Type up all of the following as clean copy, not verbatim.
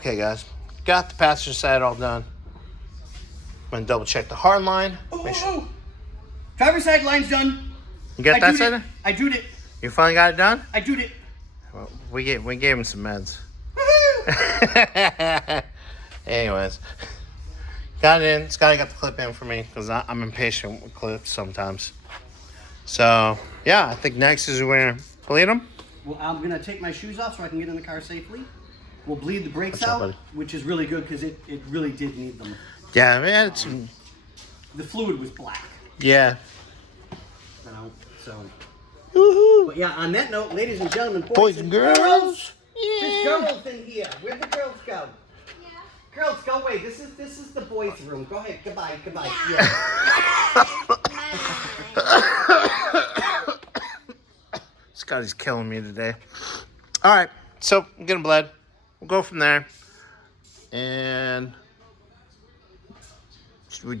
Okay, guys. Got the passenger side all done. I'm going to double check the hard line. Oh. Driver's side line's done. You got that side? I doed it. You finally got it done? I doed it. Well, we gave him some meds. Woohoo! Anyways. Got it in. Scotty got the clip in for me because I'm impatient with clips sometimes. So, yeah, I think next is we're going to bleed them. Well, I'm going to take my shoes off so I can get in the car safely. We'll bleed the brakes What's up, out, buddy? Which is really good because it really did need them. Yeah, man, it's... The fluid was black. Yeah. You know, so... Woohoo! But yeah, on that note, ladies and gentlemen, Boys and girls. There's girls in here. Where'd the girls go? Yeah. Girls, go away. This is the boys' room. Go ahead. Goodbye. Yeah. Scotty's killing me today. All right, so I'm getting bled. We'll go from there. And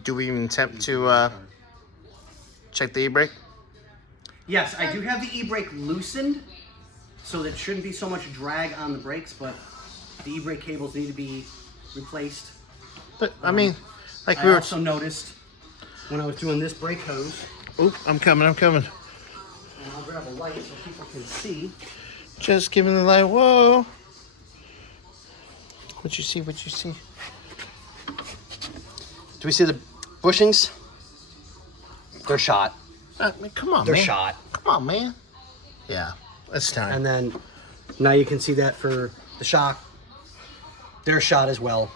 do we even attempt to check the e-brake? Yes, I do have the e-brake loosened, so that shouldn't be so much drag on the brakes, but the e-brake cables need to be replaced. But, I mean, like I we were... also noticed when I was doing this brake hose... Oop, I'm coming. And I'll grab a light so people can see. Just giving the light. Whoa. What you see? Do we see the bushings? They're shot. Come on, They're man. shot. Come on, man. Yeah, it's time. And then now you can see that for the shock. They're shot as well.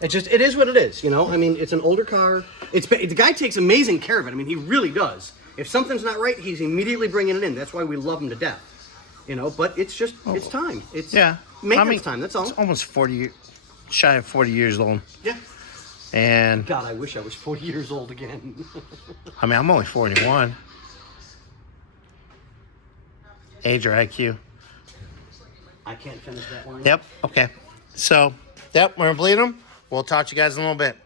It is what it is, you know? I mean, it's an older car. The guy takes amazing care of it. I mean, he really does. If something's not right, he's immediately bringing it in. That's why we love him to death. You know, but it's just, it's time. It's maintenance time, that's all. It's almost 40, shy of 40 years old. Yeah. And... God, I wish I was 40 years old again. I mean, I'm only 41. Age or IQ? I can't finish that line. Yep, okay. So, yep, we're going to bleed them. We'll talk to you guys in a little bit.